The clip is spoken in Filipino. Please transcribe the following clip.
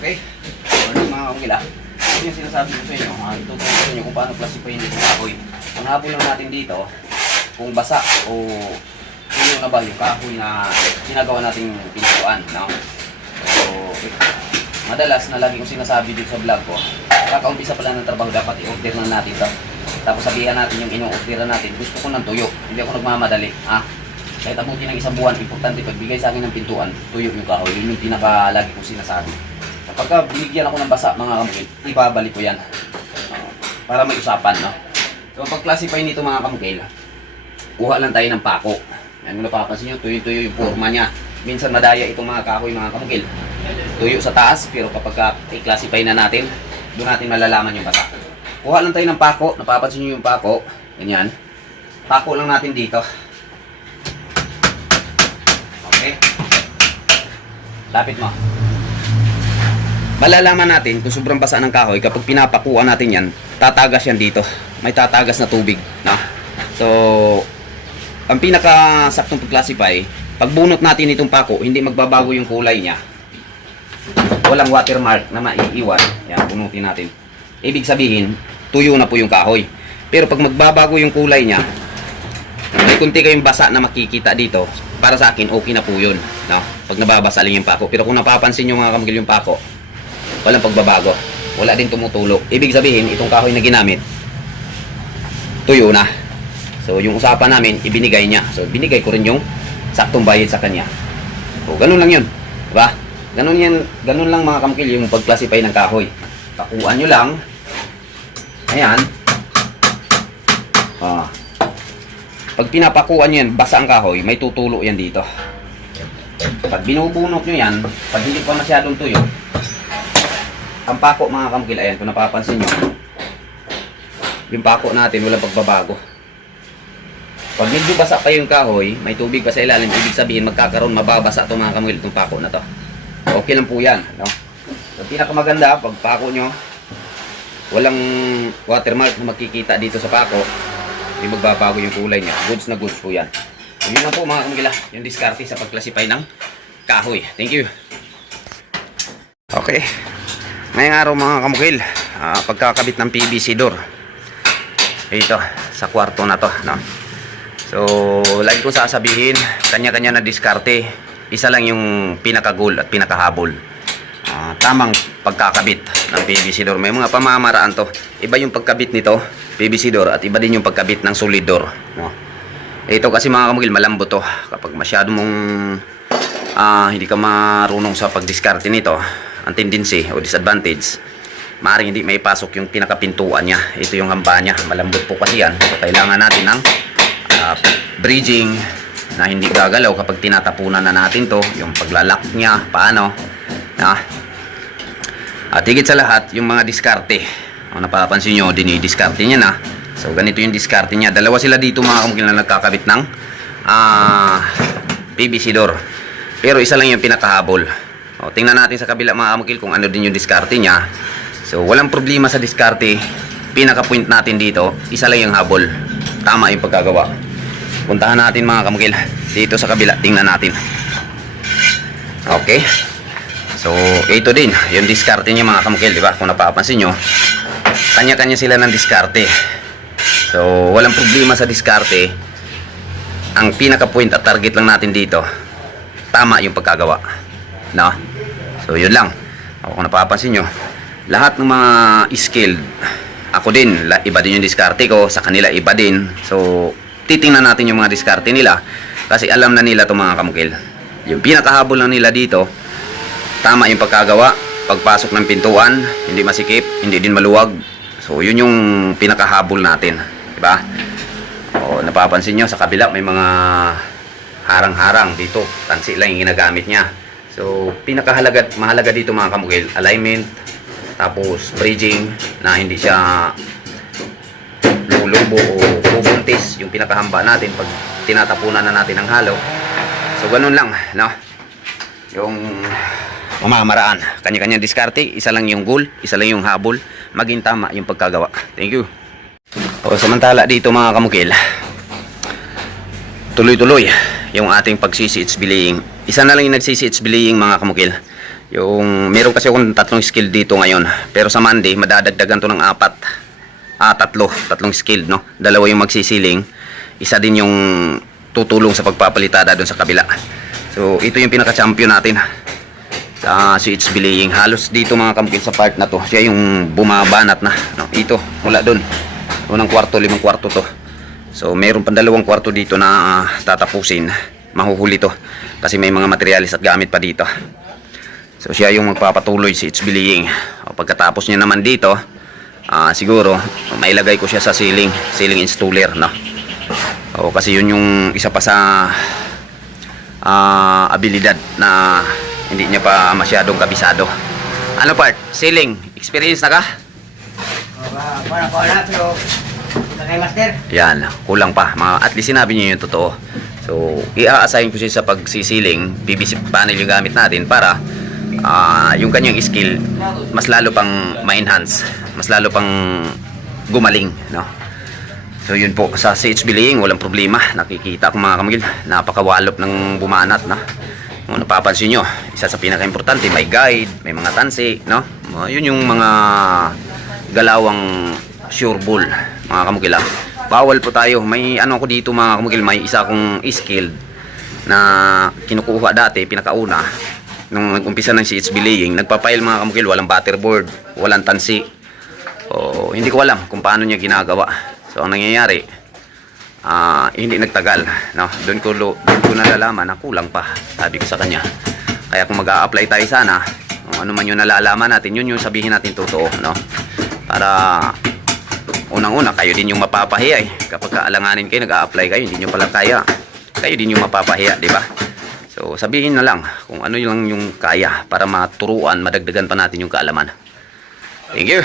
Okay? Morning mga kamukil ah. Ito yung sinasabi ko sa inyo. Ituturo ko sa inyo kung paano classifyin yung kahoy. Ang habol lang natin dito, kung basa o tuyo na ba yung kahoy na ginagawa nating pintuan. No? So, madalas na lagi kong sinasabi dito sa vlog ko, kakaumpisa pala ng trabaho, dapat i-order na natin ito. Tapos sabihan natin yung ino-orderan natin, gusto ko ng tuyo. Hindi ako nagmamadali. Kahit abuti ng isang buwan, importante pagbigay sa akin ng pintuan, tuyo yung kahoy. Yun yung pinaka-lagi kong sinasabi. Kapag binigyan ako ng basa, mga kamukil, ibabalik ko yan. Para may usapan, no? So, pag-classify nito mga kamukil, kuha lang tayo ng pako. Yan mo napapansin nyo, tuyo-tuyo yung forma niya. Minsan madaya itong mga kahoy, mga kamukil. Tuyo sa taas, pero kapag i-classify na natin, doon natin malalaman yung basa. Kuha lang tayo ng pako, napapansin nyo yung pako. Ganyan. Pako lang natin dito. Okay? Lapit mo. Malalaman natin kung sobrang basa ng kahoy kapag pinapakuan natin yan, tatagas yan dito. May tatagas na tubig. No? So, ang pinakasaktong pag-classify, pag bunot natin itong pako, hindi magbabago yung kulay niya. Walang watermark na maiiwan. Yan, bunutin natin. Ibig sabihin, tuyo na po yung kahoy. Pero pag magbabago yung kulay niya, may kunti kayong basa na makikita dito. Para sa akin, okay na po yun. No? Pag nababasa lang yung pako. Pero kung napapansin nyo mga kamukil yung pako, walang pagbabago. Wala din tumutulo. Ibig sabihin, itong kahoy na ginamit, tuyo na. So, yung usapan namin, ibinigay niya. So, binigay ko rin yung saktong bayad sa kanya. So, ganun lang yun. Diba? Ganun lang mga kamukil yung pag-classify ng kahoy. Pakuan nyo lang. Ayan. Pag pinapakuan yan, basa ang kahoy, may tutulo yan dito. Pag binubunok nyo yan, pag hindi pa masyadong tuyo, ang pako mga kamukil, ayan, kung napapansin nyo, yung pako natin, walang pagbabago. Pag medyo basa pa yung kahoy, may tubig pa sa ilalim, ibig sabihin, magkakaroon, mababasa ito mga kamukil, itong pako na to. Okay lang po yan. No? So, pinakamaganda, pag pako nyo, walang watermark na makikita dito sa pako, hindi magbabago yung kulay niya. Goods na goods po yan. So, yun lang po mga kamukil, yung diskarte sa pag-classify ng kahoy. Thank you. Okay. Ngayong araw mga kamukil, pagkakabit ng PVC door ito sa kwarto na to, no? So lagi kong sasabihin, kanya-kanya na diskarte. Isa lang yung pinaka-goal at pinakahabol, tamang pagkakabit ng PVC door. May mga pamamaraan to. Iba yung pagkabit nito PVC door at iba din yung pagkabit ng solid door, no? Ito kasi mga kamukil, malambot to. Kapag masyado mong hindi ka marunong sa pagdiskarte nito, ang tendency o disadvantage, maaaring hindi may pasok yung pinakapintuan niya. Ito yung hamba niya, malambot po kasi yan. So, kailangan natin ng bridging na hindi gagalaw kapag tinatapunan na natin to. Yung paglalak niya, paano, at higit sa lahat, yung mga diskarte. Napapansin nyo, dinidiskarte niya na. So ganito yung diskarte niya. Dalawa sila dito mga kamukil na nagkakabit ng PVC door, pero isa lang yung pinakahabol. Tingnan natin sa kabila mga kamukil kung ano din yung diskarte niya. So walang problema sa diskarte. Pinaka-point natin dito, isa lang yung habol. Tama yung pagkagawa. Puntahan natin mga kamukil dito sa kabila, tingnan natin. Okay. So ito din yung diskarte niya mga kamukil, di ba? Kung napapansin nyo, kanya-kanya sila ng diskarte. So walang problema sa diskarte. Ang pinaka-point at target lang natin dito, tama yung pagkagawa, no? So yun lang. Kung napapansin nyo, lahat ng mga skilled, ako din, iba din yung diskarte ko, sa kanila iba din. So titingnan natin yung mga diskarte nila, kasi alam na nila itong mga kamukil. Yung pinakahabol lang nila dito, tama yung pagkagawa. Pagpasok ng pintuan, hindi masikip, hindi din maluwag. So yun yung pinakahabol natin, diba? Napapansin nyo sa kabila, may mga harang-harang dito, tansi lang yung ginagamit niya. So mahalaga dito mga kamukil, alignment, tapos bridging, na hindi siya lulubo o bubuntis yung pinakahamba natin pag tinatapunan na natin ng halo. So ganun lang, no? Yung mamamaraan, kanya-kanya diskarte, isa lang yung goal, isa lang yung habol, maging tama yung pagkagawa. Thank you. Samantala dito mga kamukil, tuloy-tuloy yung ating pagsisi-its belaying. Isa na lang yung nagsisi-its belaying mga kamukil, Meron kasi akong 3 skill dito ngayon. Pero sa Monday, madadagdagan to ng 4. Tatlong skill, no? 2 yung magsisiling, isa din yung tutulong sa pagpapalitada doon sa kabila. So, ito yung pinaka-champion natin sa CH Belaying. Halos dito mga kamukil sa part na to, siya yung bumabanat na, no? Ito, mula doon. Unang kwarto, 5 kwarto to. So, meron pang 2 kwarto dito na tatapusin. Mahuhuli to. Kasi may mga materialis at gamit pa dito. So, siya yung magpapatuloy si CH Belaying. O, pagkatapos niya naman dito, siguro, mailagay ko siya sa ceiling installer, no? O, kasi yun yung isa pa sa abilidad na hindi niya pa masyadong kabisado. Ano part? Ceiling, experience na ka? Wala, pero kay master. Yan, kulang pa. At least sinabi niyo yung totoo. So, i-assign ko siya sa pagsisiling, PVC panel yung gamit natin para yung kanyang skill mas lalo pang ma-enhance, mas lalo pang gumaling, no? So yun po, sa CH Belaying walang problema. Nakikita ko mga kamagil, napakawalop ng bumanat, no? Kung napapansin nyo, isa sa pinaka-importante, may guide, may mga tansi, no? Yun yung mga galawang sure bull, mga kamagil. Bawal po tayo. May ano ako dito mga kamagil, may isa akong skill na kinukuha dati, pinakauna nung nag-umpisa ng CH Belaying. Nagpapile mga kamukil, walang butterboard, walang tansi. O, hindi ko alam kung paano niya ginagawa. So ang nangyayari, hindi nagtagal, no? Doon ko nalalaman na kulang pa, sabi ko sa kanya. Kaya kung mag-a-apply tayo sana, kung ano man yung nalalaman natin, yun yung sabihin natin totoo, no? Para unang-una kayo din yung mapapahiya eh. Kapag kaalanganin kayo, nag-a-apply kayo, hindi nyo pala kaya, kayo din yung mapapahiya, di ba? So, sabihin na lang kung ano lang yung kaya para maturuan, madagdagan pa natin yung kaalaman. Thank you.